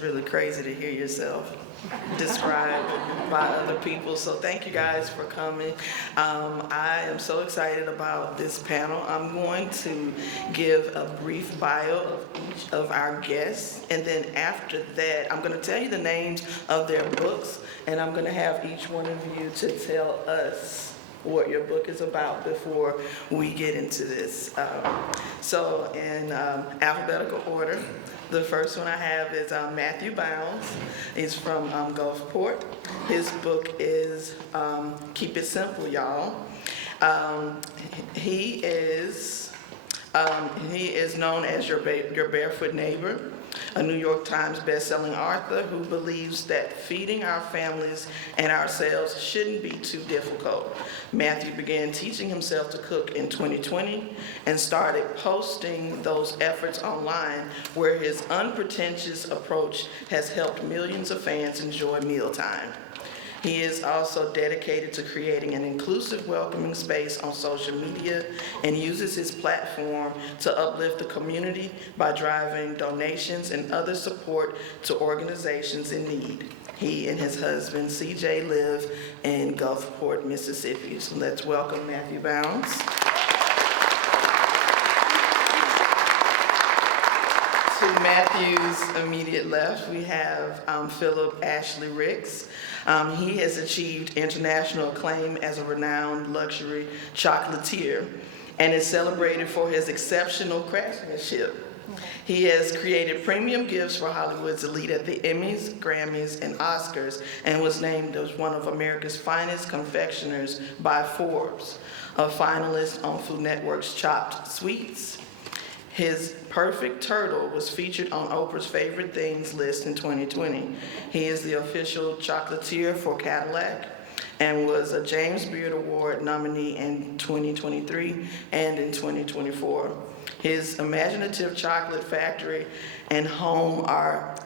is really crazy to hear yourself described by other people. So thank you guys for coming. I am so excited about this panel. I'm going to give a brief bio of each of our guests, and then after that, I'm going to tell you the names of their books, and I'm going to have each one of you to tell us what your book is about before we get into this. So in alphabetical order, the first one I have is Matthew Bounds. He's from Gulfport. His book is Keep It Simple, Y'all. He is known as your Barefoot neighbor, a New York Times bestselling author who believes that feeding our families and ourselves shouldn't be too difficult. Matthew began teaching himself to cook in 2020 and started posting those efforts online, where his unpretentious approach has helped millions of fans enjoy mealtime. He is also dedicated to creating an inclusive, welcoming space on social media and uses his platform to uplift the community by driving donations and other support to organizations in need. He and his husband, CJ, live in Gulfport, Mississippi. So let's welcome Matthew Bounds. To Matthew's immediate left, we have Phillip Ashley Ricks. He has achieved international acclaim as a renowned luxury chocolatier and is celebrated for his exceptional craftsmanship. He has created premium gifts for Hollywood's elite at the Emmys, Grammys, and Oscars, and was named as one of America's finest confectioners by Forbes, a finalist on Food Network's Chopped Sweets. His Perfect Turtle was featured on Oprah's Favorite Things list in 2020. He is the official chocolatier for Cadillac and was a James Beard Award nominee in 2023 and in 2024. His imaginative chocolate factory and home are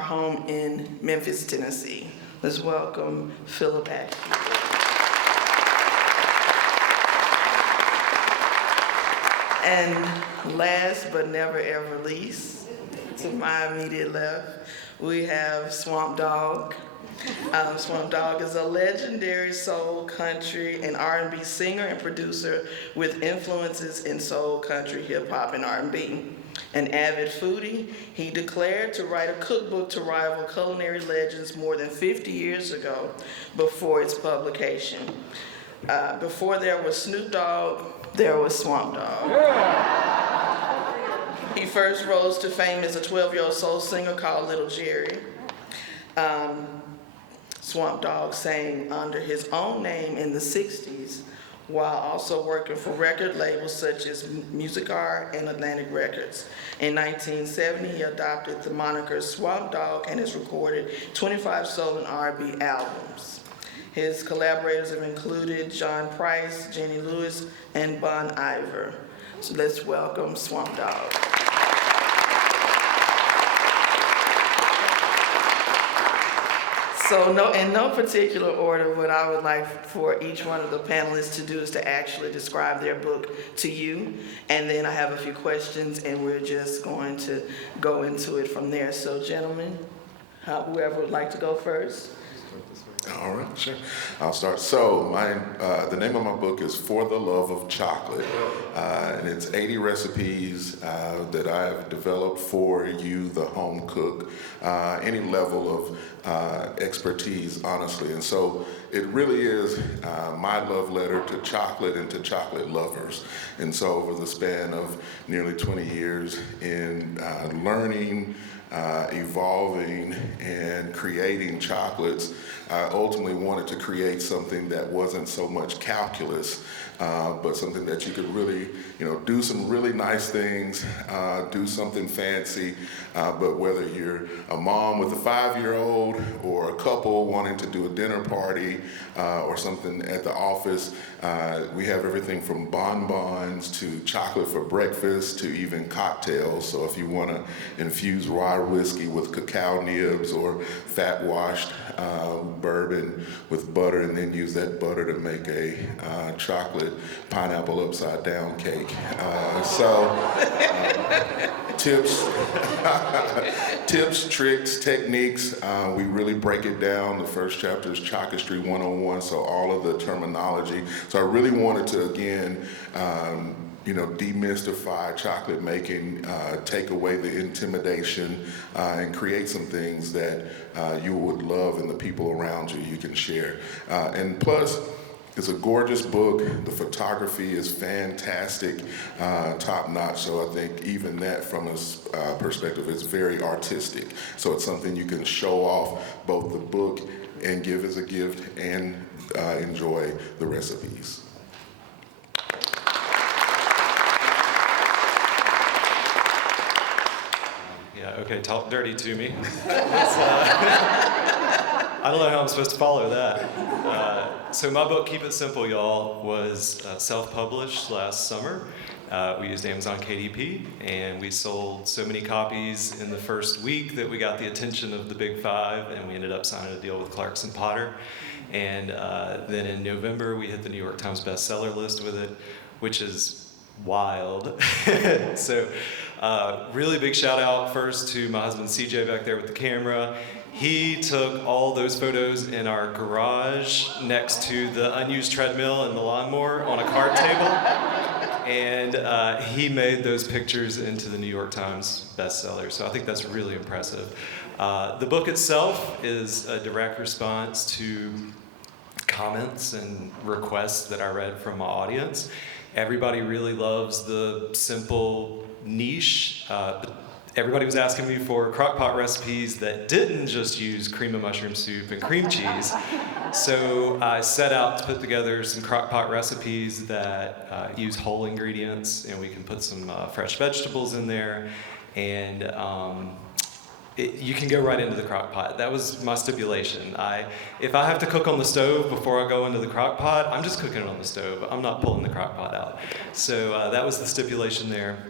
home in Memphis, Tennessee. Let's welcome Phillip Ashley. And last but never ever least, to my immediate left, we have Swamp Dogg. Swamp Dogg is a legendary soul, country, and R&B singer and producer with influences in soul, country, hip hop, and R&B. An avid foodie, he declared to write a cookbook to rival culinary legends more than 50 years ago before its publication. Before there was Snoop Dogg, there was Swamp Dogg. He first rose to fame as a 12-year-old soul singer called Little Jerry. Swamp Dogg sang under his own name in the 60s, while also working for record labels such as Music-R and Atlantic Records. In 1970, he adopted the moniker Swamp Dogg and has recorded 25 soul and R&B albums. His collaborators have included John Price, Jenny Lewis, and Bon Iver. So let's welcome Swamp Dogg. So in no particular order, what I would like for each one of the panelists to do is to actually describe their book to you. And then I have a few questions, and we're just going to go into it from there. So gentlemen, whoever would like to go first. All right, sure. I'll start. So the name of my book is For the Love of Chocolate, and it's 80 recipes that I've developed for you, the home cook, any level of expertise, honestly. And so it really is my love letter to chocolate and to chocolate lovers. And so over the span of nearly 20 years in learning, evolving, and creating chocolates, I ultimately wanted to create something that wasn't so much calculus, but something that you could really, do some really nice things, do something fancy, but whether you're a mom with a 5-year-old or a couple wanting to do a dinner party or something at the office, we have everything from bonbons to chocolate for breakfast to even cocktails. So if you want to infuse rye whiskey with cacao nibs or fat washed bourbon with butter, and then use that butter to make a chocolate pineapple upside down cake. tips, tips, tricks, techniques. We really break it down. The first chapter is Chocolatier 101, so all of the terminology. So I really wanted to, again, demystify chocolate making, take away the intimidation, and create some things that you would love and the people around you can share. And plus, it's a gorgeous book. The photography is fantastic, top notch. So I think even that from a perspective is very artistic. So it's something you can show off both the book and give as a gift and enjoy the recipes. Yeah, okay, talk dirty to me. I don't know how I'm supposed to follow that. So my book, Keep It Simple, y'all, was self-published last summer. We used Amazon KDP, and we sold so many copies in the first week that we got the attention of the Big Five, and we ended up signing a deal with Clarkson Potter. And then in November, we hit the New York Times bestseller list with it, which is wild. So really big shout out first to my husband CJ back there with the camera. He took all those photos in our garage next to the unused treadmill and the lawnmower on a card table. And he made those pictures into the New York Times bestseller. So I think that's really impressive. The book itself is a direct response to comments and requests that I read from my audience. Everybody really loves the simple niche. Everybody was asking me for crock-pot recipes that didn't just use cream of mushroom soup and cream cheese. So I set out to put together some crock-pot recipes that use whole ingredients, and we can put some fresh vegetables in there. And you can go right into the crock pot. That was my stipulation. If I have to cook on the stove before I go into the crock pot, I'm just cooking it on the stove. I'm not pulling the crock pot out. So that was the stipulation there.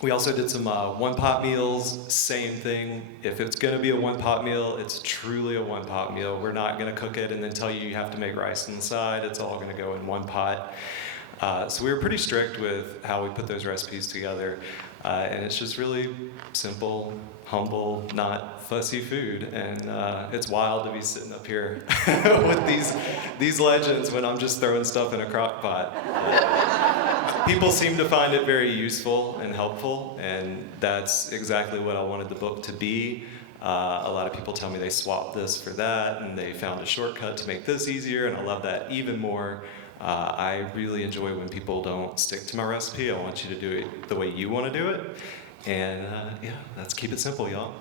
We also did some one-pot meals, same thing. If it's gonna be a one-pot meal, it's truly a one-pot meal. We're not gonna cook it and then tell you have to make rice inside. It's all gonna go in one pot. So we were pretty strict with how we put those recipes together. And it's just really simple, humble, not fussy food. And it's wild to be sitting up here with these legends when I'm just throwing stuff in a crock pot. People seem to find it very useful and helpful, and that's exactly what I wanted the book to be. A lot of people tell me they swapped this for that, and they found a shortcut to make this easier, and I love that even more. I really enjoy when people don't stick to my recipe. I want you to do it the way you want to do it. And yeah, let's keep it simple, y'all.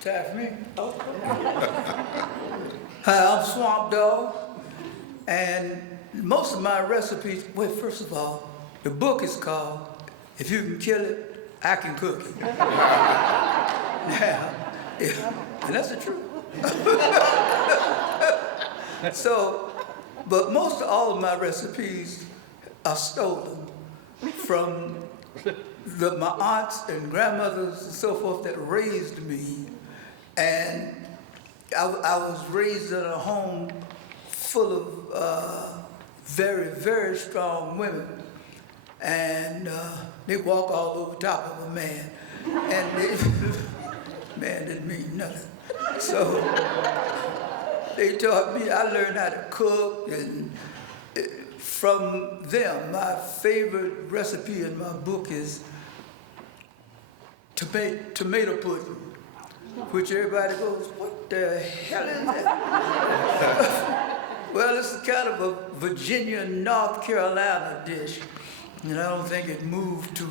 Time for me? Hi, I'm Swamp Dogg, and most of my recipes, well, first of all, the book is called If You Can Kill It, I Can Cook It. Now, and that's the truth. So, but most of all of my recipes are stolen from my aunts and grandmothers and so forth that raised me. And I was raised in a home full of very, very strong women. And they walk all over top of a man. And man didn't mean nothing. So they taught me, I learned how to cook, and from them, my favorite recipe in my book is tomato pudding, which everybody goes, what the hell is that? Well, it's kind of a Virginia, North Carolina dish, and I don't think it moved too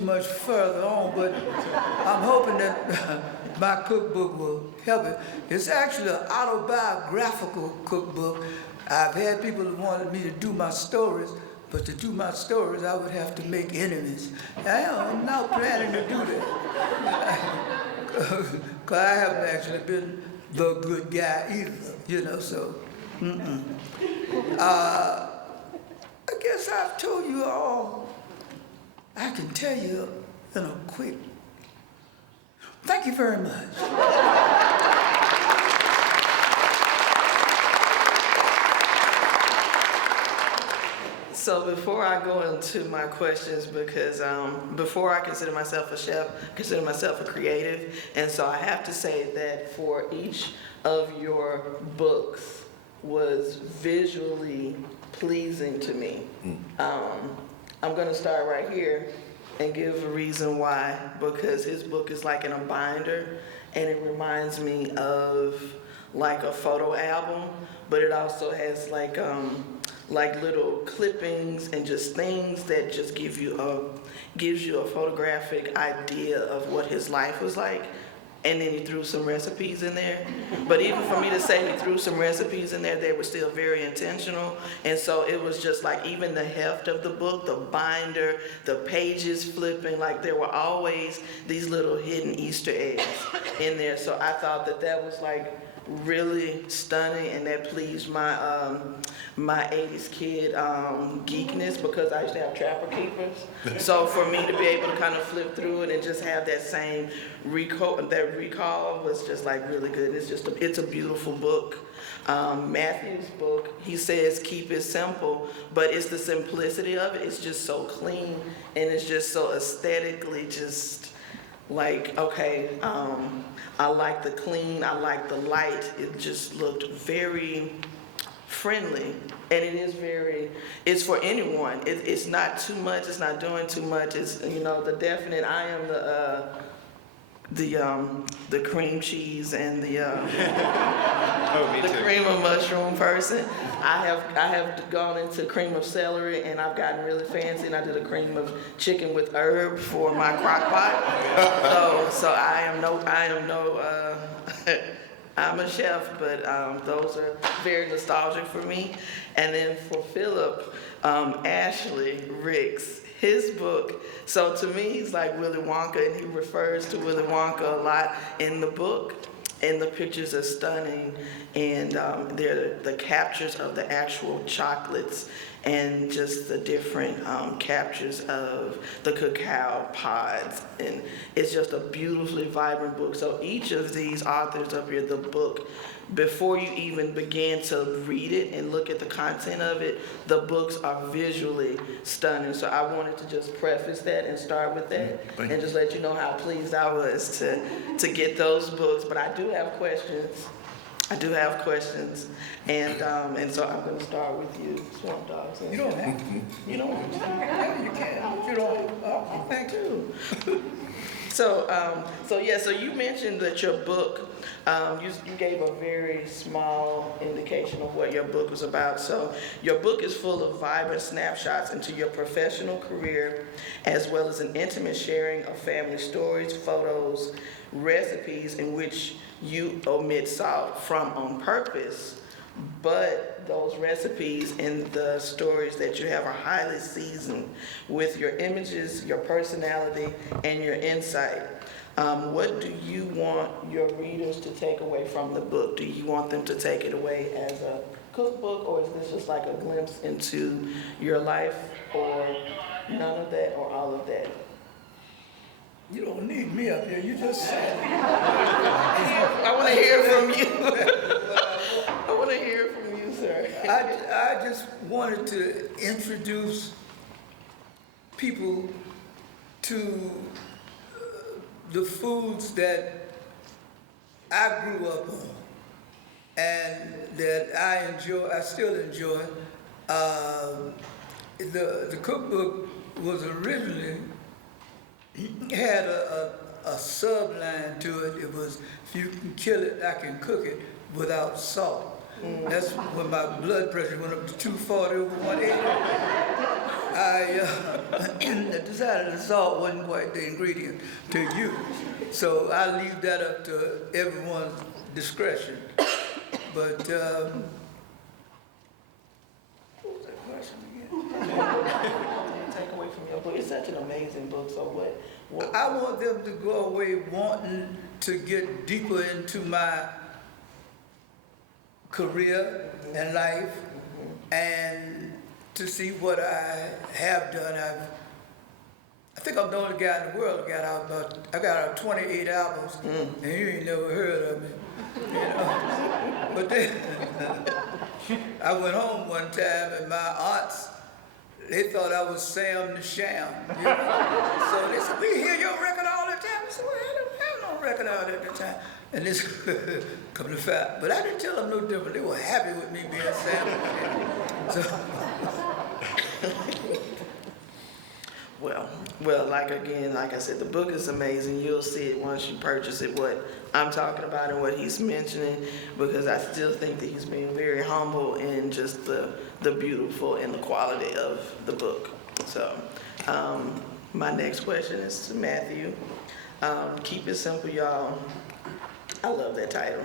much further on, but I'm hoping that my cookbook will help it. It's actually an autobiographical cookbook. I've had people who wanted me to do my stories, but to do my stories, I would have to make enemies. I'm not planning to do that. Because I haven't actually been the good guy either, so. I guess I've told you all I can tell you in a quick. Thank you very much. So before I go into my questions, because before I consider myself a chef, I consider myself a creative, and so I have to say that for each of your books was visually pleasing to me. I'm gonna start right here and give a reason why, because his book is like in a binder, and it reminds me of like a photo album, but it also has like little clippings and just things that just gives you a photographic idea of what his life was like. And then he threw some recipes in there. But even for me to say he threw some recipes in there, they were still very intentional. And so it was just like even the heft of the book, the binder, the pages flipping, like there were always these little hidden Easter eggs in there. So I thought that was like really stunning, and that pleased my my 80s kid geekness, because I used to have Trapper Keepers. So for me to be able to kind of flip through it and just have that same recall was just like really good. It's a beautiful book. Matthew's book, he says keep it simple, but it's the simplicity of it. It's just so clean, and it's just so aesthetically just like, okay, I like the clean, I like the light. It just looked very friendly, and it's for anyone. It's not too much, it's not doing too much. It's, the definite, I am the cream cheese and the Oh, me the too. cream of mushroom person. I have gone into cream of celery, and I've gotten really fancy, and I did a cream of chicken with herb for my crock pot. So I'm a chef, but those are very nostalgic for me. And then for Phillip, Ashley Ricks, his book. So to me, he's like Willy Wonka, and he refers to Willy Wonka a lot in the book. And the pictures are stunning, and they're the captures of the actual chocolates, and just the different captures of the cacao pods, and it's just a beautifully vibrant book. So each of these authors up here, the book, before you even begin to read it and look at the content of it, the books are visually stunning. So I wanted to just preface that and start with that, and just let you know how pleased I was to get those books. But I do have questions. And so I'm going to start with you, Swamp Dog. You don't have to. You don't want to. Yeah, you can. You don't. Thank you. So you mentioned that your book, you gave a very small indication of what your book was about. So your book is full of vibrant snapshots into your professional career, as well as an intimate sharing of family stories, photos, recipes in which you omit salt from on purpose, but those recipes and the stories that you have are highly seasoned with your images, your personality, and your insight. What do you want your readers to take away from the book? Do you want them to take it away as a cookbook, or is this just like a glimpse into your life, or none of that, or all of that? You don't need me up here. You just said it. I want to hear from you. I want to hear from you, sir. I just wanted to introduce people to the foods that I grew up on and that I still enjoy. The cookbook was originally had a subline to it. It was, if you can kill it, I can cook it without salt. That's when my blood pressure went up to 240 over 180. I decided the salt wasn't quite the ingredient to use. So I leave that up to everyone's discretion. But, what was that question again? Take away from your book. It's such an amazing book. So what? I want them to go away wanting to get deeper into my career and life, and to see what I have done. I think I'm the only guy in the world that I got out 28 albums, and you ain't never heard of me. You know? But then I went home one time, and my aunts they thought I was Sam the Sham. You know? So they said, we hear your record all the time. I said, well, I don't have no record all the time. And this come to fact. But I didn't tell them no different. They were happy with me being Sam the Sham. So, Well, like I said, the book is amazing. You'll see it once you purchase it, what I'm talking about and what he's mentioning, because I still think that he's being very humble in just the beautiful and the quality of the book. So, my next question is to Matthew. Keep it simple, y'all. I love that title.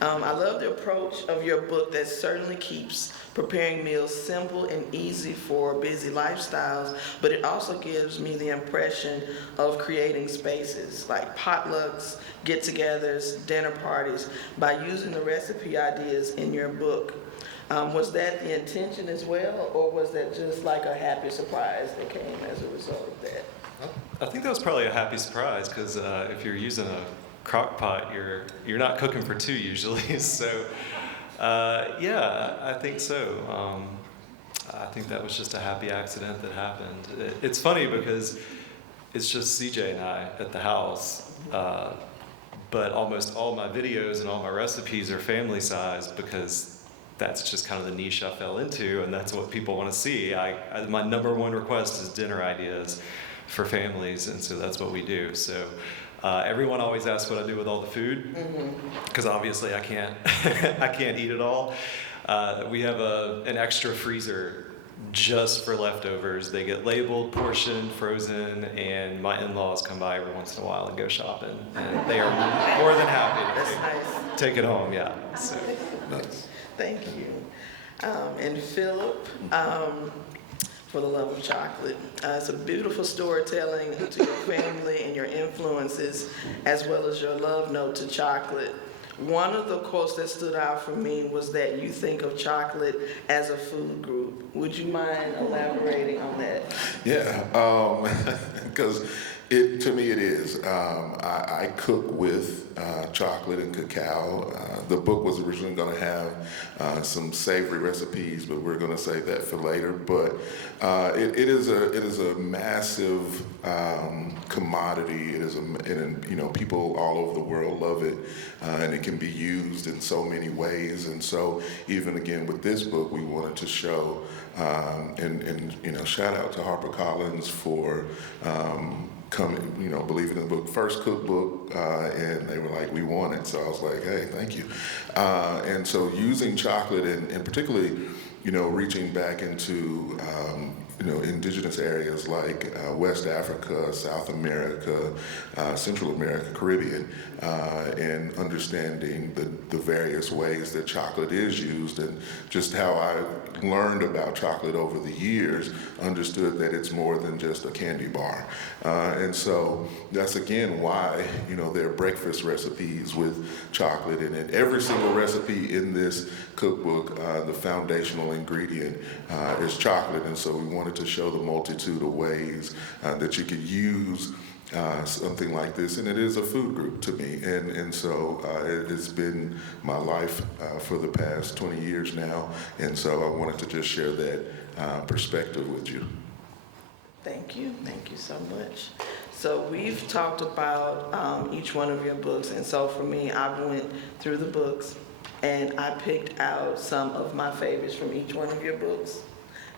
I love the approach of your book that certainly keeps preparing meals simple and easy for busy lifestyles, but it also gives me the impression of creating spaces like potlucks, get-togethers, dinner parties by using the recipe ideas in your book. Was that the intention as well, or was that just like a happy surprise that came as a result of that? I think that was probably a happy surprise because if you're using a crock pot, you're not cooking for two usually. So yeah, I think so. I think that was just a happy accident that happened. It's funny because it's just CJ and I at the house, but almost all my videos and all my recipes are family size because that's just kind of the niche I fell into, and that's what people want to see. My number one request is dinner ideas for families, and so that's what we do. So everyone always asks what I do with all the food, because obviously I can't I can't eat it all. We have an extra freezer just for leftovers. They get labeled, portioned, frozen, and my in-laws come by every once in a while and go shopping, and they are more than happy That's nice. take it home. Yeah. So. Nice. Thank you. And Phillip, For the Love of Chocolate. It's a beautiful storytelling to your family and your influences, as well as your love note to chocolate. One of the quotes that stood out for me was that you think of chocolate as a food group. Would you mind elaborating on that? Yeah, because to me it is. I cook with chocolate and cacao. The book was originally going to have some savory recipes, but we're going to save that for later. But it is a massive commodity. It is people all over the world love it, and it can be used in so many ways. And so even again with this book, we wanted to show and shout out to HarperCollins for believing in the book. First cookbook, and they were like, we want it. So I was like, hey, thank you. And so using chocolate and particularly, reaching back into, indigenous areas like West Africa, South America, Central America, Caribbean, and understanding the various ways that chocolate is used, and just how I learned about chocolate over the years, understood that it's more than just a candy bar. And so that's again why, there are breakfast recipes with chocolate in it. Every single recipe in this cookbook, the foundational ingredient is chocolate, and so we wanted to show the multitude of ways that you could use something like this, and it is a food group to me, and so it has been my life for the past 20 years now, and so I wanted to just share that perspective with you. Thank you so much. So we've talked about each one of your books, and so for me, I went through the books and I picked out some of my favorites from each one of your books,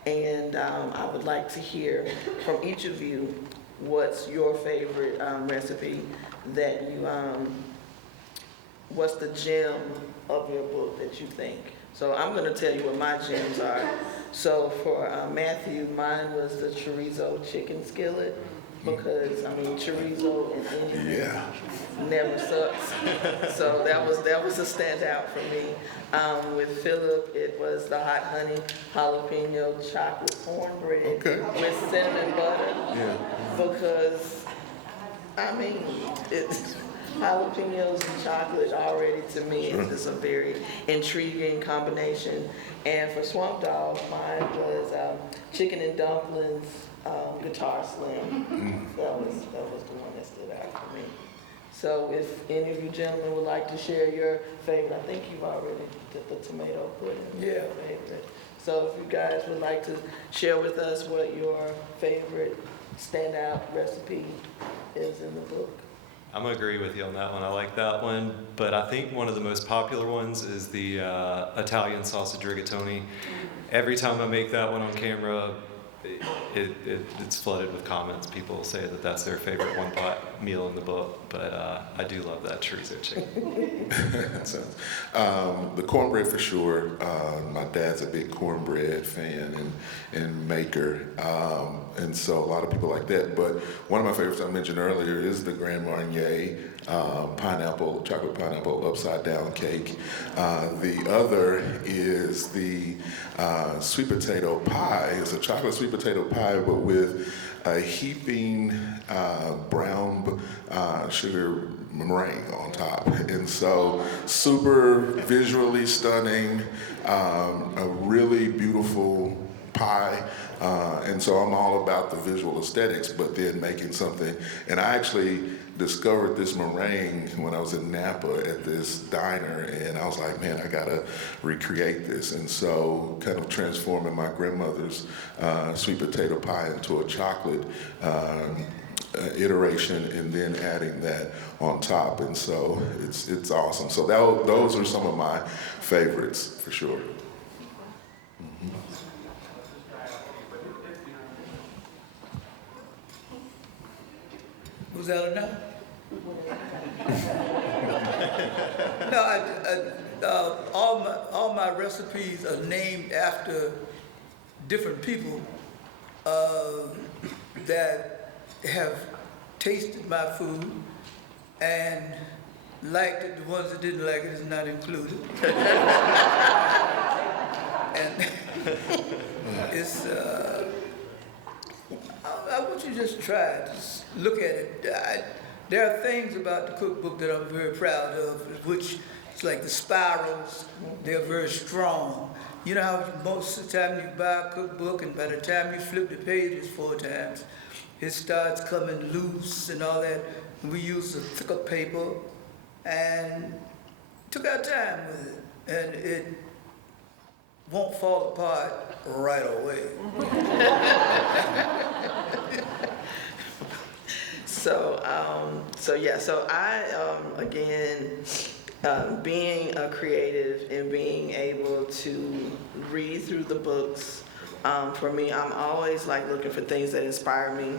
and I would like to hear from each of you what's your favorite recipe that you, what's the gem of your book that you think? So I'm gonna tell you what my gems are. So for Matthew, mine was the chorizo chicken skillet, because chorizo and anything never sucks. So that was a standout for me. With Phillip, it was the hot honey jalapeno chocolate cornbread with cinnamon butter. Yeah. Because it's jalapenos and chocolate already, to me, it's just a very intriguing combination. And for Swamp Dog, mine was chicken and dumplings, Guitar Slim. That was the one that stood out for me. So if any of you gentlemen would like to share your favorite, I think you've already did the tomato pudding. Yeah. Favorite. So if you guys would like to share with us what your favorite standout recipe is in the book. I'm gonna agree with you on that one. I like that one, but I think one of the most popular ones is the Italian sausage rigatoni. Every time I make that one on camera, it's flooded with comments. People say that that's their favorite one-pot meal in the book, but I do love that chorizo chicken. The cornbread for sure. My dad's a big cornbread fan and maker, and so a lot of people like that. But one of my favorites I mentioned earlier is the Grand Marnier chocolate pineapple upside down cake. The other is the sweet potato pie. It's a chocolate sweet potato pie, but with a heaping brown sugar meringue on top. And so super visually stunning, a really beautiful pie. And so I'm all about the visual aesthetics, but then making something. And I actually discovered this meringue when I was in Napa at this diner, and I was like, man, I gotta recreate this. And so kind of transforming my grandmother's sweet potato pie into a chocolate iteration, and then adding that on top. And so it's awesome. So those are some of my favorites for sure. Was that enough? No, all my recipes are named after different people that have tasted my food and liked it. The ones that didn't like it is not included. And it's, I want you to just try it. Just look at it. There are things about the cookbook that I'm very proud of, which is like the spirals. They're very strong. You know how most of the time you buy a cookbook and by the time you flip the pages 4 times, it starts coming loose and all that. And we used a thicker paper and took our time with it. And it won't fall apart right away. So I, again, being a creative and being able to read through the books, for me, I'm always like looking for things that inspire me.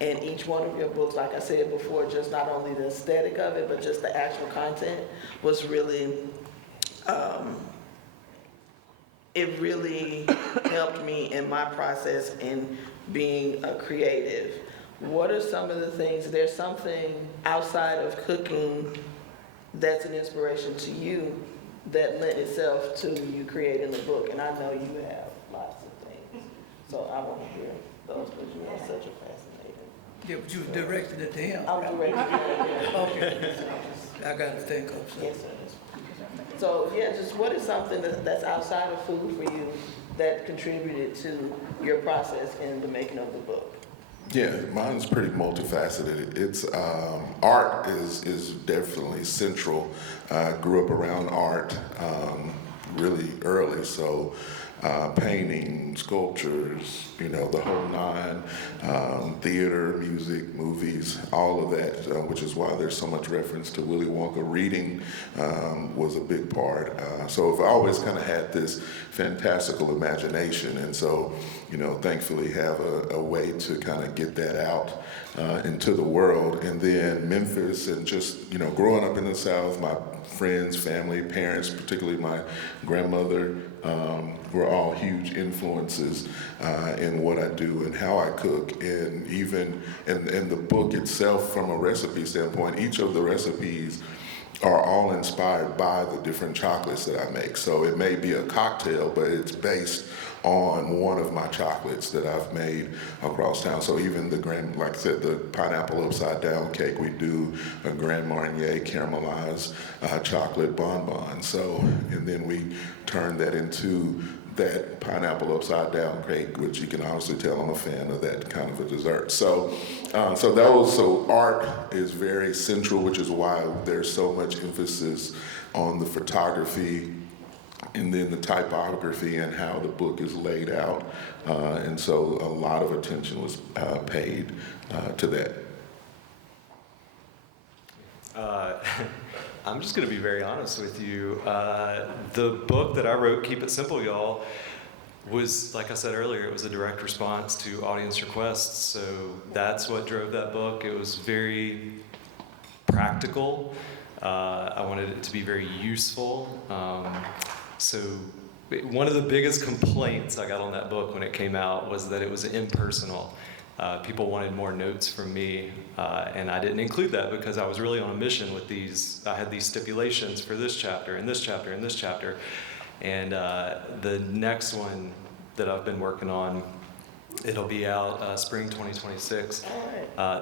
And each one of your books, like I said before, just not only the aesthetic of it, but just the actual content was really, it really helped me in my process in being a creative. What are some of the things, there's something outside of cooking that's an inspiration to you that lent itself to you creating the book? And I know you have lots of things. So I want to hear those, because you are such a fascinating. Yeah, but you were directing it to him. I'm directing it. Okay. I got to think of something. Yes, sir. So yeah, just what is something that's outside of food for you that contributed to your process in the making of the book? Yeah, mine's pretty multifaceted. It's art is definitely central. I grew up around art really early, so painting, sculptures, the whole nine, theater, music, movies, all of that, which is why there's so much reference to Willy Wonka. Reading was a big part. So I've always kind of had this fantastical imagination, and so, thankfully have a way to kind of get that out into the world. And then Memphis, and just, growing up in the South, my friends, family, parents, particularly my grandmother, were all huge influences in what I do and how I cook. And even in the book itself, from a recipe standpoint, each of the recipes are all inspired by the different chocolates that I make. So it may be a cocktail, but it's based on one of my chocolates that I've made across town. So even like I said, the pineapple upside down cake, we do a Grand Marnier caramelized chocolate bonbon. So, and then we turn that into that pineapple upside down cake, which you can honestly tell I'm a fan of that kind of a dessert. So art is very central, which is why there's so much emphasis on the photography and then the typography and how the book is laid out. And so a lot of attention was paid to that. I'm just going to be very honest with you. The book that I wrote, Keep It Simple, Y'all, was, like I said earlier, it was a direct response to audience requests. So that's what drove that book. It was very practical. I wanted it to be very useful. So one of the biggest complaints I got on that book when it came out was that it was impersonal. People wanted more notes from me, and I didn't include that because I was really on a mission with these. I had these stipulations for this chapter, and this chapter, and this chapter. And the next one that I've been working on, it'll be out spring 2026.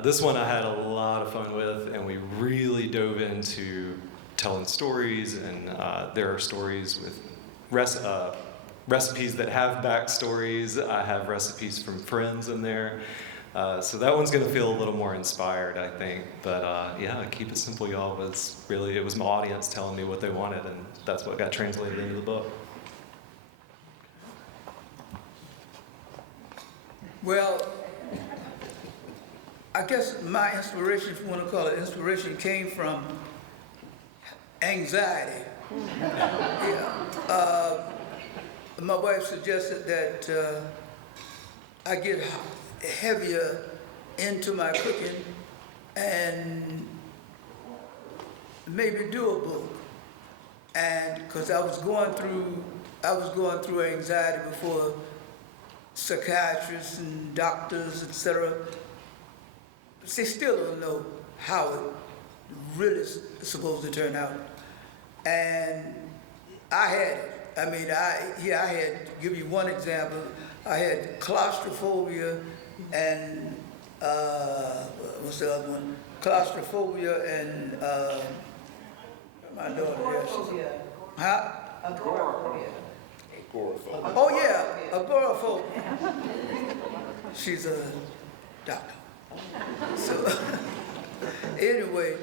This one I had a lot of fun with, and we really dove into telling stories, and there are stories with recipes that have backstories. I have recipes from friends in there. So that one's going to feel a little more inspired, I think. But yeah, Keep It Simple, Y'all was really, it was my audience telling me what they wanted, and that's what got translated into the book. Well, I guess my inspiration, if you want to call it inspiration, came from anxiety. Yeah. My wife suggested that I get heavier into my cooking and maybe do a book. And because I was going through anxiety before psychiatrists and doctors, etc. They still don't know how it really is supposed to turn out. And I had it. I mean, I had, give you one example, I had claustrophobia and, what's the other one? Claustrophobia and, my daughter, yes. Huh? Agoraphobia. Oh yeah, agoraphobia. She's a doctor. So, anyway,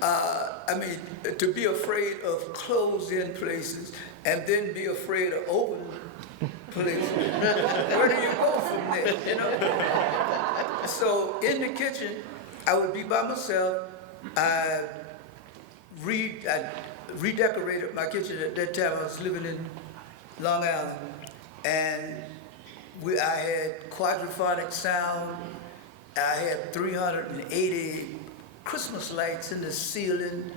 I mean, to be afraid of closed-in places and then be afraid of open places. Where do you go from there, you know? So in the kitchen, I would be by myself. I redecorated my kitchen at that time. I was living in Long Island, and I had quadraphonic sound. I had 380 Christmas lights in the ceiling.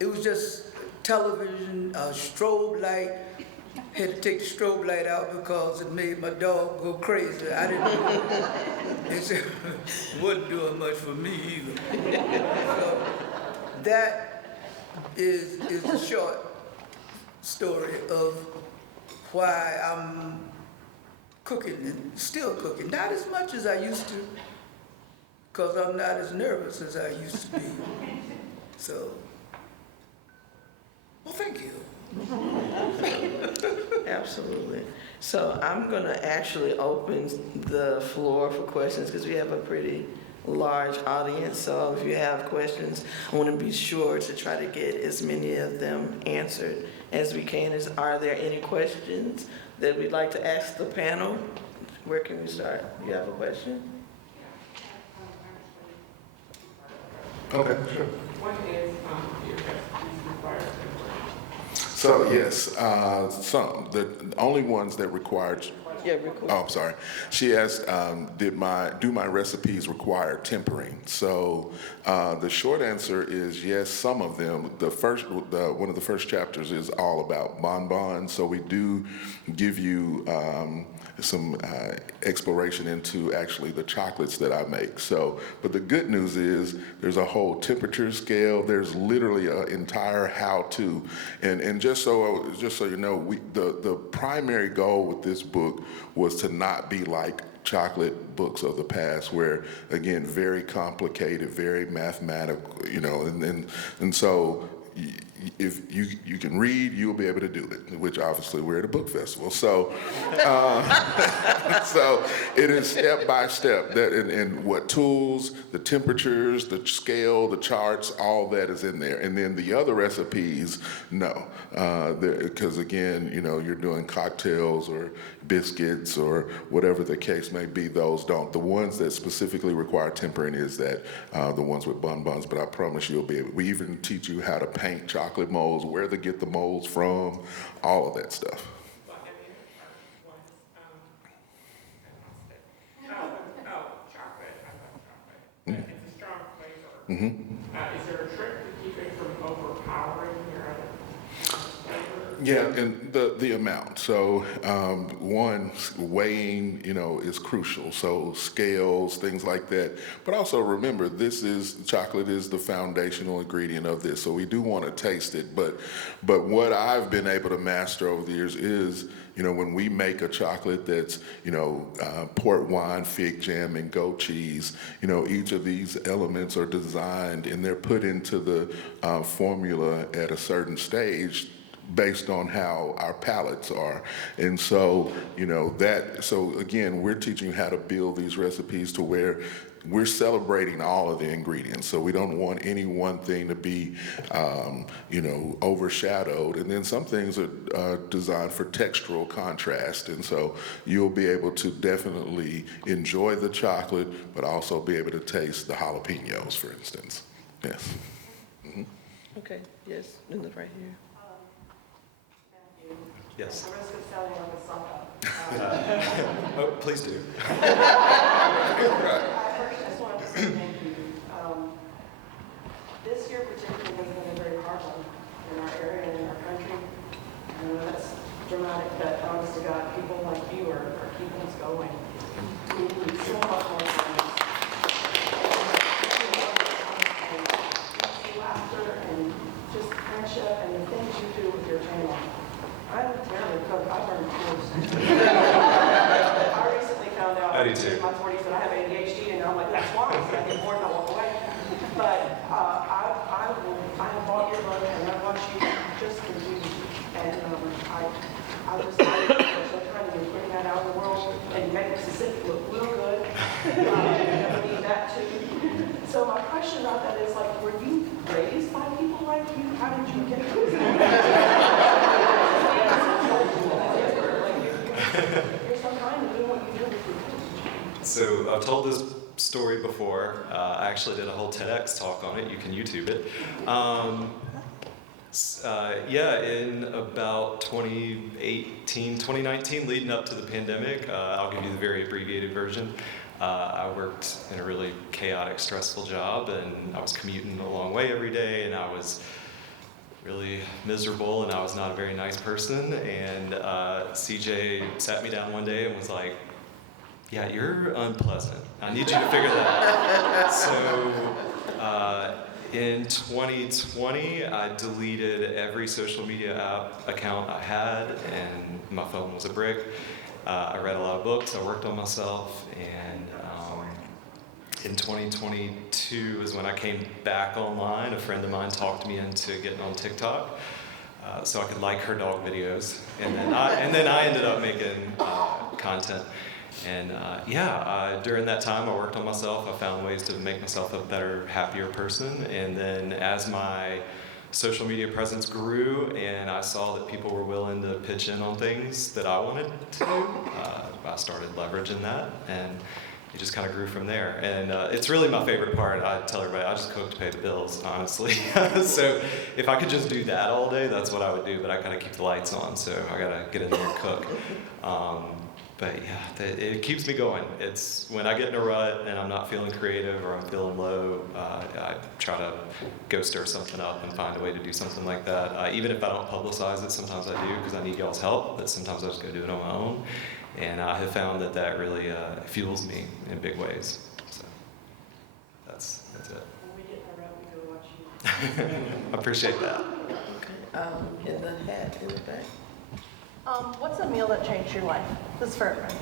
It was just television, strobe light. Had to take the strobe light out because it made my dog go crazy. I didn't. It wasn't doing much for me either. So that is a short story of why I'm cooking and still cooking. Not as much as I used to, because I'm not as nervous as I used to be. So, well, thank you. Absolutely. So I'm going to actually open the floor for questions because we have a pretty large audience. So if you have questions, I want to be sure to try to get as many of them answered as we can. Are there any questions that we'd like to ask the panel? Where can we start? You have a question? Okay, sure. What is your recipes required? So yes, the only ones that required. Yeah, record. Oh, I'm sorry. She asked, do my recipes require tempering? So the short answer is yes. Some of them. One of the first chapters is all about bonbons. So we do give you some exploration into actually the chocolates that I make. So, but the good news is there's a whole temperature scale. There's literally an entire how-to, and just so you know, the primary goal with this book was to not be like chocolate books of the past, where again very complicated, very mathematical, you know, and so if you can read, you'll be able to do it, which obviously we're at a book festival. So, so it is step by step that and what tools, the temperatures, the scale, the charts, all that is in there. And then the other recipes, no, because again, you're doing cocktails or biscuits or whatever the case may be. Those don't. The ones that specifically require tempering is that the ones with bonbons. But I promise you'll be able. We even teach you how to paint chocolate molds, where to get the molds from, all of that stuff. Chocolate. I love chocolate. It's a strong flavor. Is there a trick to keep it from overpowering your other flavors? Yeah, and the amount. So one, weighing, is crucial. So scales, things like that. But also remember, chocolate is the foundational ingredient of this. So we do want to taste it. But what I've been able to master over the years is, when we make a chocolate that's, port wine, fig jam, and goat cheese, each of these elements are designed and they're put into the formula at a certain stage based on how our palates are. And so, so again, we're teaching how to build these recipes to where we're celebrating all of the ingredients. So we don't want any one thing to be, overshadowed. And then some things are designed for textural contrast. And so you'll be able to definitely enjoy the chocolate, but also be able to taste the jalapenos, for instance. Yes. Okay, yes, in the right here. Yes. At the risk of sounding like a sucker. Oh, please do. I first just wanted to say thank you. This year particularly has been a very hard one in our area and in our country. I know that's dramatic, but honest to God, people like you are keeping us going. We need so much more time. Laughter and just friendship and the things you do with your channel. I'm a terrible cook. I learned toast. I recently found out I do too. in my 40s that I have ADHD, and I'm like, that's why. So I get bored and I walk away. But I have bought your book, and I want you just continue. And I'm so trying to bring that out in the world and make Mississippi look real good. I need that too. So my question about that is, like, were you raised by people like you? How did you get this? You're so kind to do what you do with your kids. So I've told this story before. I actually did a whole TEDx talk on it. You can YouTube it. In about 2018, 2019, leading up to the pandemic, I'll give you the very abbreviated version. I worked in a really chaotic, stressful job, and I was commuting a long way every day, and I was really miserable, and I was not a very nice person. And CJ sat me down one day and was like, "Yeah, you're unpleasant. I need you to figure that out." So in 2020, I deleted every social media account I had, and my phone was a brick. I read a lot of books, I worked on myself, and in 2022 is when I came back online. A friend of mine talked me into getting on TikTok so I could like her dog videos, and then I ended up making content. And during that time I worked on myself. I found ways to make myself a better, happier person. And then as my social media presence grew and I saw that people were willing to pitch in on things that I wanted to do, I started leveraging that, and it just kind of grew from there. And it's really my favorite part. I tell everybody, I just cook to pay the bills, honestly. So if I could just do that all day, that's what I would do, but I gotta keep the lights on, so I gotta get in there and cook. But yeah, it keeps me going. It's when I get in a rut and I'm not feeling creative or I'm feeling low, I try to go stir something up and find a way to do something like that. Even if I don't publicize it, sometimes I do because I need y'all's help, but sometimes I just go do it on my own. And I have found that really fuels me in big ways. So that's it. When we get in a rut, we go watch you. I appreciate that. Okay, in the hat in the back. What's a meal that changed your life? This is for everyone.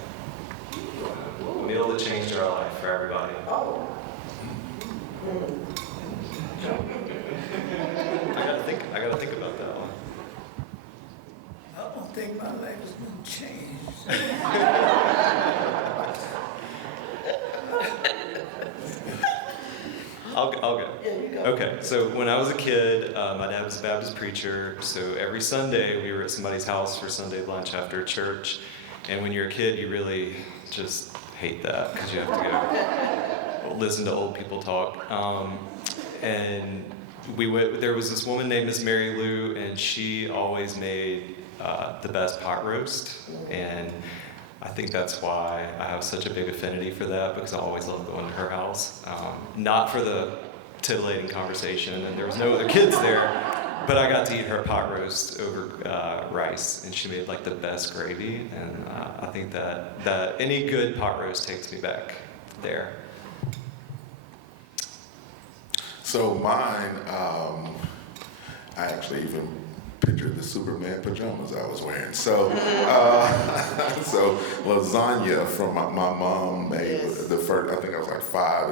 A meal that changed our life for everybody. Oh. I gotta think about think my life has been changed. I'll go. Okay, so when I was a kid, my dad was a Baptist preacher, so every Sunday we were at somebody's house for Sunday lunch after church. And when you're a kid, you really just hate that because you have to go listen to old people talk. And there was this woman named Miss Mary Lou, and she always made the best pot roast. And I think that's why I have such a big affinity for that, because I always loved going to her house. Not for the titillating conversation, and there was no other kids there, but I got to eat her pot roast over rice, and she made like the best gravy. And I think that any good pot roast takes me back there. So mine, I actually even pictured the Superman pajamas I was wearing. So, so lasagna from my mom made. Yes. The first, I think I was like 5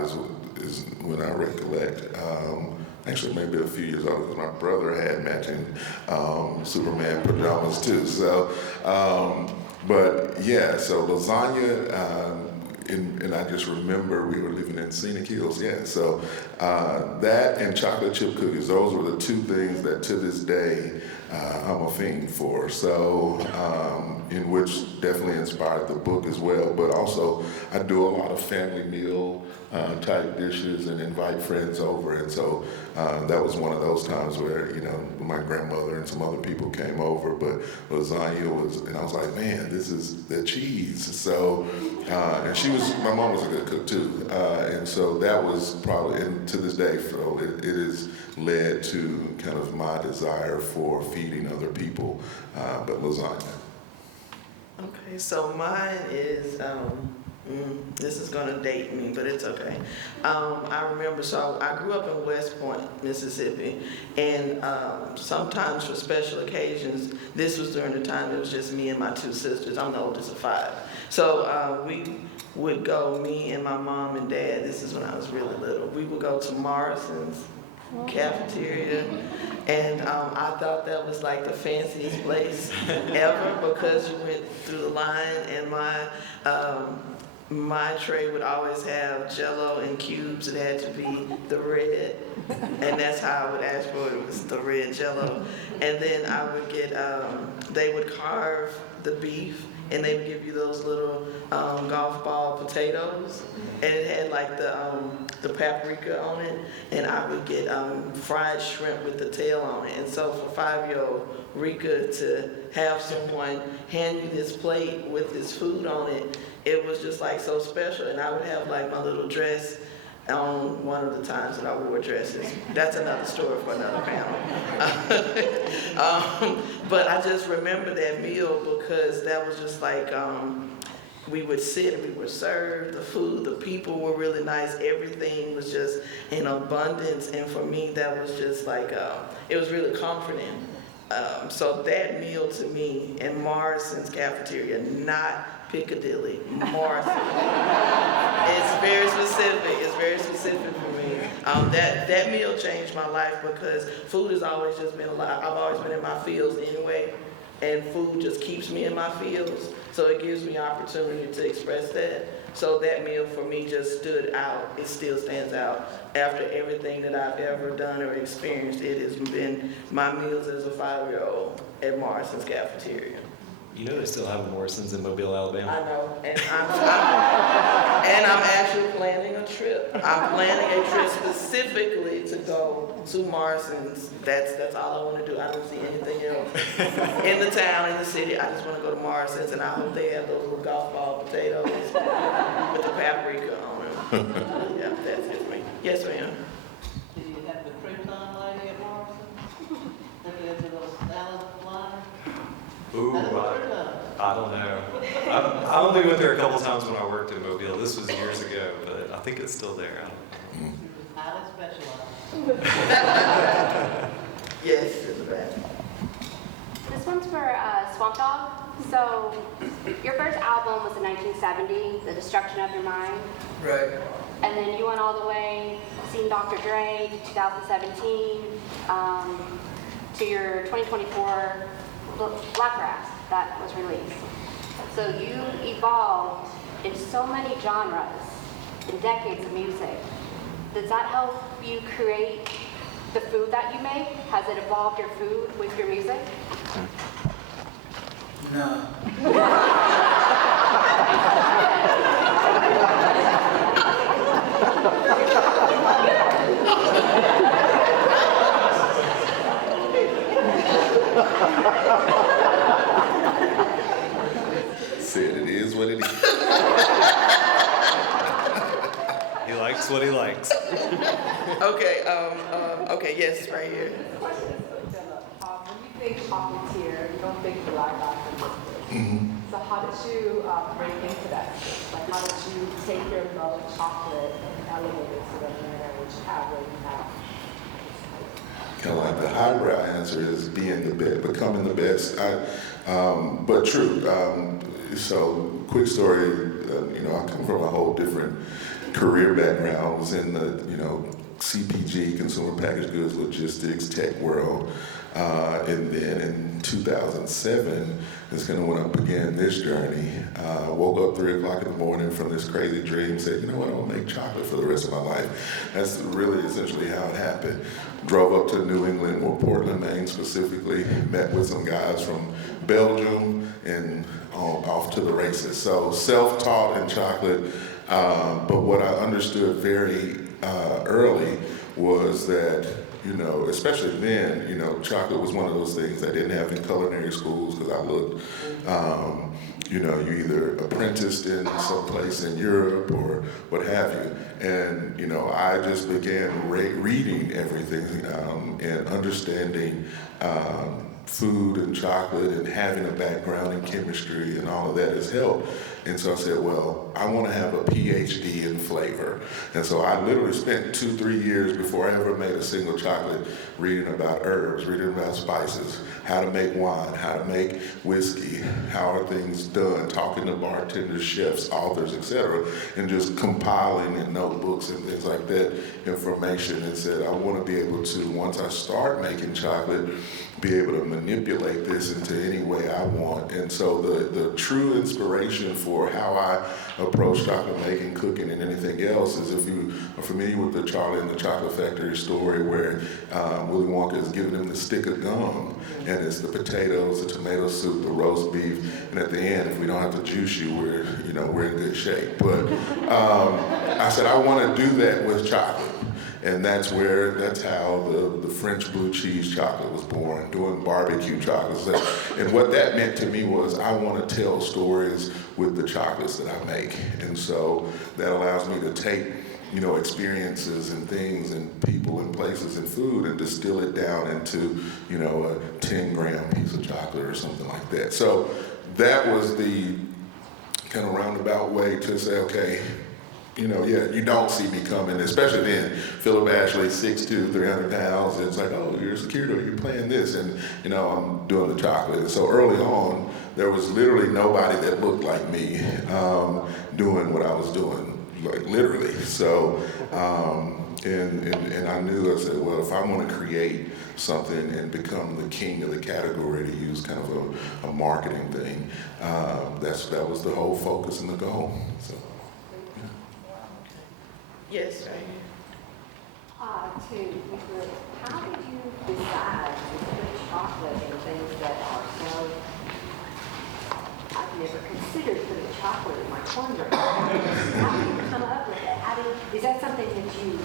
is when I recollect. Actually, maybe a few years old, because my brother had matching Superman pajamas too. So, but yeah, so lasagna. And I just remember we were living in Scenic Hills, yeah. So that and chocolate chip cookies, those were the two things that to this day I'm a fiend for. So, in which definitely inspired the book as well. But also, I do a lot of family meal type dishes and invite friends over. And so that was one of those times where, you know, my grandmother and some other people came over, but lasagna was, and I was like, man, this is the cheese. So, and my mom was a good cook too. And so that was probably, and to this day, so it has led to kind of my desire for feeding other people, but lasagna. Okay, so mine is, this is gonna date me, but it's okay. I remember, so I grew up in West Point, Mississippi, and sometimes for special occasions, this was during the time it was just me and my 2 sisters. I'm the oldest of 5. So we would go, me and my mom and dad, this is when I was really little, we would go to Morrison's cafeteria, and I thought that was like the fanciest place ever, because you went through the line, and my tray would always have Jell-O in cubes. It had to be the red, and that's how I would ask for it, was the red Jell-O. And then I would get, they would carve the beef, and they would give you those little golf ball potatoes, and it had like the paprika on it, and I would get fried shrimp with the tail on it. And so for 5-year-old Rika to have someone hand you this plate with this food on it, it was just like so special. And I would have like my little dress on one of the times that I wore dresses. That's another story for another panel. But I just remember that meal because that was just like, we would sit and we were served the food, the people were really nice, everything was just in abundance, and for me that was just like, it was really comforting. So that meal to me, in Morrison's cafeteria, not Piccadilly, Morrison. It's very specific for me. That meal changed my life because food has always just been alive. I've always been in my fields anyway, and food just keeps me in my fields, so it gives me opportunity to express that. So that meal for me just stood out. It still stands out. After everything that I've ever done or experienced, it has been my meals as a 5-year-old at Morrison's cafeteria. You know they still have Morrison's in Mobile, Alabama. I know, and I'm actually planning a trip. I'm planning a trip specifically to go to Morrison's. That's all I want to do. I don't see anything else in the town, in the city. I just want to go to Morrison's, and I hope they have those little golf ball potatoes with the paprika on them. Yeah, that's it for me. Yes, ma'am. Did you have the crouton lady at Morrison's? Did you have the little salad line? Ooh, I don't know. I only went there a couple times when I worked in Mobile. This was years ago, but I think it's still there. Highly specialized. Yes, it's the best. This one's for Swamp Dogg. So, your first album was in 1970, The Destruction of Your Mind. Right. And then you went all the way, seen Dr. Dre, 2017, to your 2024 Black Grass. that was released. So you evolved in so many genres, in decades of music. Does that help you create the food that you make? Has it evolved your food with your music? No. Said it is what it is. He likes what he likes. Okay, okay, yes, right here. Question is for Phillip. When you think Chocolatier, you don't think the live action business. So how did you break into that space? Like how did you take your love of chocolate and elevate it to the manner which you have right now? Kind of like the highbrow answer is being the best, becoming the best. But true. So quick story. I come from a whole different career background. I was in the CPG, consumer packaged goods, logistics, tech world, and then in 2007 is kind of when I began this journey. Woke up 3 o'clock in the morning from this crazy dream, said, you know what, I'm gonna make chocolate for the rest of my life. That's really essentially how it happened. Drove up to New England, or Portland, Maine specifically, met with some guys from Belgium, and off to the races. So self-taught in chocolate, but what I understood very early was that, especially then, chocolate was one of those things I didn't have in culinary schools because I looked, you either apprenticed in some place in Europe or what have you. And, I just began reading everything and understanding food and chocolate and having a background in chemistry and all of that has helped. And so I said, well, I want to have a PhD in flavor. And so I literally spent 2-3 years before I ever made a single chocolate reading about herbs, reading about spices, how to make wine, how to make whiskey, how are things done, talking to bartenders, chefs, authors, etc., and just compiling in notebooks and things like that information, and said, I want to be able to, once I start making chocolate, be able to manipulate this into any way I want. And so the true inspiration for how I approach chocolate making, cooking, and anything else is, if you are familiar with the Charlie and the Chocolate Factory story, where Willy Wonka is giving him the stick of gum, and it's the potatoes, the tomato soup, the roast beef, and at the end, if we don't have to juice you, we're in good shape. But I said, I want to do that with chocolate. And that's how the French blue cheese chocolate was born, doing barbecue chocolates. And what that meant to me was, I want to tell stories with the chocolates that I make. And so that allows me to take, experiences and things and people and places and food and distill it down into, a 10-gram piece of chocolate or something like that. So that was the kind of roundabout way to say, okay, you don't see me coming, especially then. Phillip Ashley, 6'2", 300 pounds. And it's like, oh, you're a security, you're playing this. And, I'm doing the chocolate. And so early on, there was literally nobody that looked like me doing what I was doing, like literally. So, and I knew, I said, well, if I want to create something and become the king of the category, to use kind of a marketing thing, that was the whole focus and the goal. So. Yes, right here. How did you decide to put chocolate in things that are so, I've never considered putting chocolate in my cornbread. How did you come up with it? Is that something that you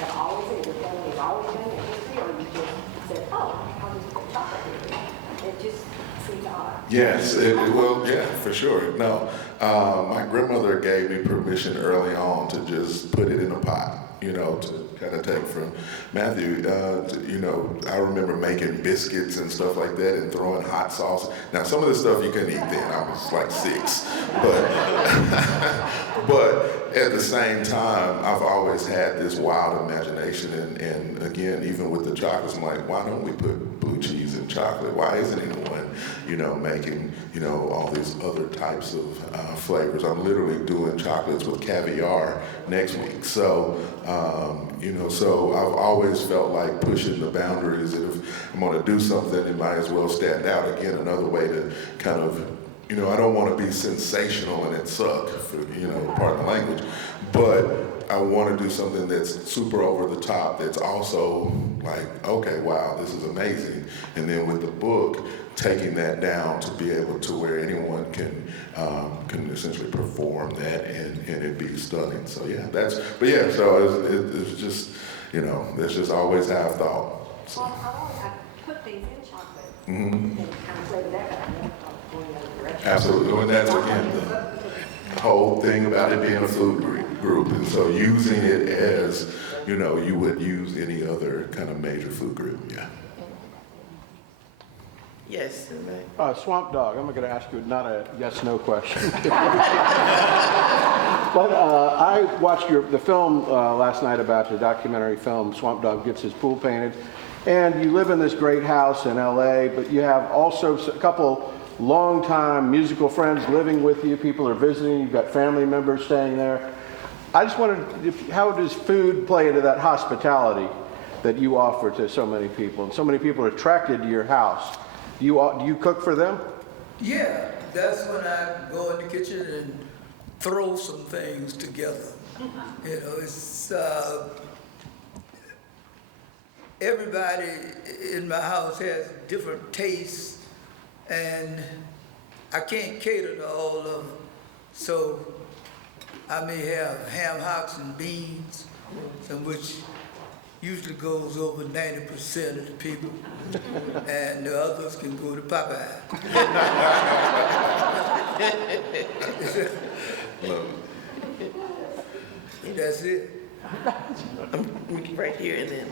have always, your family has always done in history, or you just said, oh, I'll just put chocolate in it? It just seems odd. Yes, yeah, for sure. No, my grandmother gave me permission early on to just put it in a pot, to kind of take from Matthew. I remember making biscuits and stuff like that and throwing hot sauce. Now, some of the stuff you couldn't eat then. I was like 6. But at the same time, I've always had this wild imagination. And again, even with the chocolates, I'm like, why don't we put blue cheese in chocolate? Why isn't anyone making, all these other types of flavors. I'm literally doing chocolates with caviar next week. So, so I've always felt like pushing the boundaries. And if I'm going to do something, it might as well stand out. Again, another way to kind of, I don't want to be sensational and it suck, pardon the language, but I want to do something that's super over the top, that's also like, okay, wow, this is amazing. And then with the book, taking that down to be able to where anyone can essentially perform that and it be stunning. So so it's just, that's just always how I've thought. So. Well, I put things in chocolate and kind of flavor that out. Going in another direction. Absolutely, and that's again the whole thing about it being a food group, and so using it as, you would use any other kind of major food group, yeah. Yes. Swamp Dogg, I'm going to ask you not a yes/no question. But I watched the film last night about your documentary film, Swamp Dogg Gets His Pool Painted, and you live in this great house in LA, but you have also a couple longtime musical friends living with you. People are visiting. You've got family members staying there. I just wondered, how does food play into that hospitality that you offer to so many people? And so many people are attracted to your house. Do you cook for them? Yeah, that's when I go in the kitchen and throw some things together. It's everybody in my house has different tastes, and I can't cater to all of them. So I may have ham hocks and beans, some which usually goes over 90% of the people, and the others can go to Popeye. That's it. Right here and then,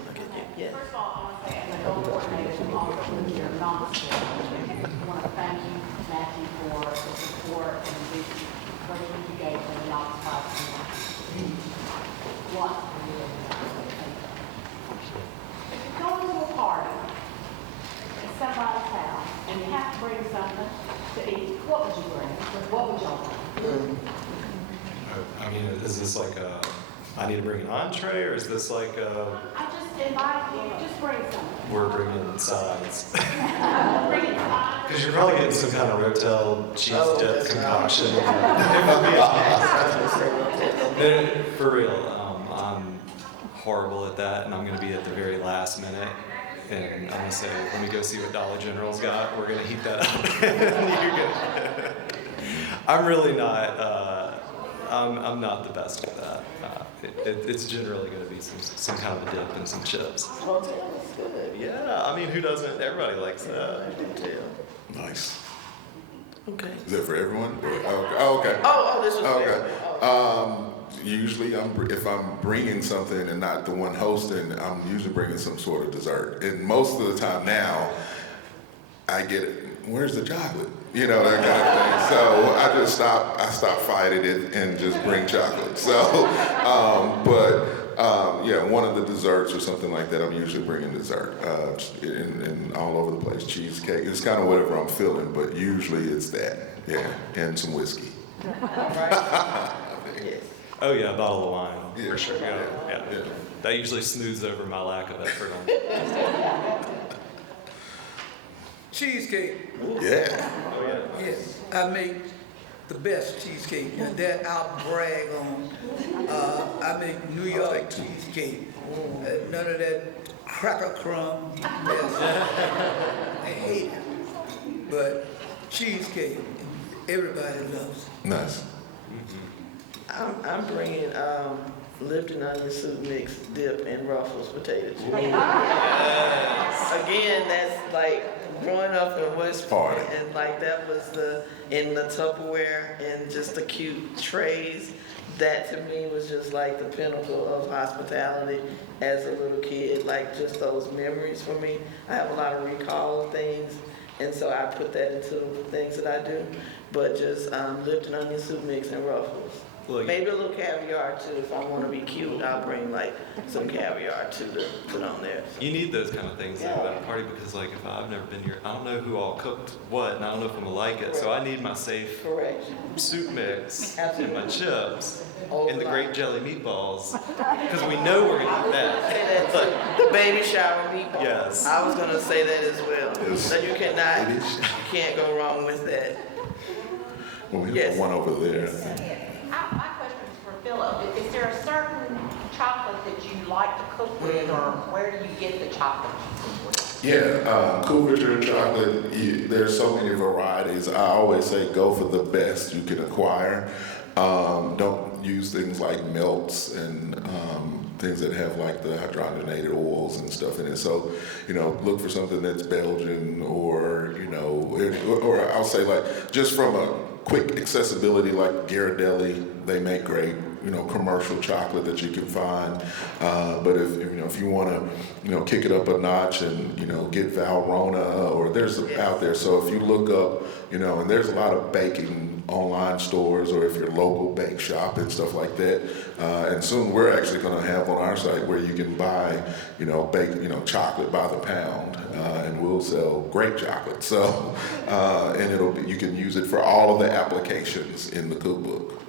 yeah. First of all, I want to say, as a goal coordinator, also with your non-school, I want to thank you, Matthew, for the support and the encouragement you gave to the non-school. One, if you go to a party in somebody's house and you have to bring something to eat, what would you bring? What would y'all bring? I mean, is this like I need to bring an entree, or is this like I just invite you, just bring something. we're bringing sides? Bring it to Because you're probably getting some kind of Rotel cheese dip that's concoction. For real, I'm horrible at that, and I'm going to be at the very last minute. And I'm going to say, let me go see what Dollar General's got. We're going to heat that up. I'm really not. I'm not the best at that. It's generally going to be some kind of a dip and some chips. Hotel is good. Yeah, I mean, who doesn't? Everybody likes that. Hotel. Nice. Okay. Is that for everyone? Oh, okay. Oh, this was Okay. fair. Usually, if I'm bringing something and not the one hosting, I'm usually bringing some sort of dessert. And most of the time now, I get it. Where's the chocolate? That kind of thing. So I stop fighting it and just bring chocolate. So, one of the desserts or something like that, I'm usually bringing dessert. And all over the place, cheesecake. It's kind of whatever I'm feeling, but usually it's that. Yeah, and some whiskey. Yes. Oh yeah, a bottle of wine, Yeah. for sure. Yeah. That usually smooths over my lack of effort on it. Cheesecake. Yeah. Oh yeah. Yes, I make the best cheesecake, and that I'll brag on. I make New York cheesecake. None of that cracker crumb mess. I hate it. But cheesecake, everybody loves it. Nice. I'm bringing Lipton onion soup mix, dip, and Ruffles potato chips. Again, that's like growing up in West Point, and like that was in the Tupperware and just the cute trays. That to me was just like the pinnacle of hospitality as a little kid, like just those memories for me. I have a lot of recall of things, and so I put that into the things that I do. but just lifting onion soup mix and Ruffles. Look, Maybe a little caviar too. If I want to be cute, I'll bring like some caviar too to put on there. you need those kind of things at a party because, like, if I've never been here, I don't know who all cooked what, and I don't know if I'm gonna like it. So I need my safe Correct. soup mix Absolutely. and my chips Hold and the the great line. jelly meatballs because we know we're gonna eat that. But The baby shower meatballs. Yes. I was gonna say that as well. Yes. So you cannot, It is. you can't go wrong with that. Well, we have Yes. one over there. My question is for Phillip. Is there a certain chocolate that you like to cook with, or where do you get the chocolate you cook with? Yeah, Cookbook chocolate, there's so many varieties. I always say go for the best you can acquire. Don't use things like melts and things that have like the hydrogenated oils and stuff in it. So, look for something that's Belgian or I'll say like just from a quick accessibility like Ghirardelli, they make great commercial chocolate that you can find. But if you want to kick it up a notch and get Valrhona or there's out there. So if you look up and there's a lot of baking online stores or if you're local bake shop and stuff like that. And soon we're actually going to have on our site where you can buy baked chocolate by the pound and we'll sell great chocolate. So and you can use it for all of the applications in the cookbook.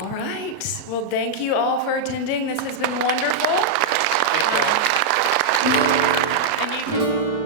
All right. Well, thank you all for attending. This has been wonderful. And you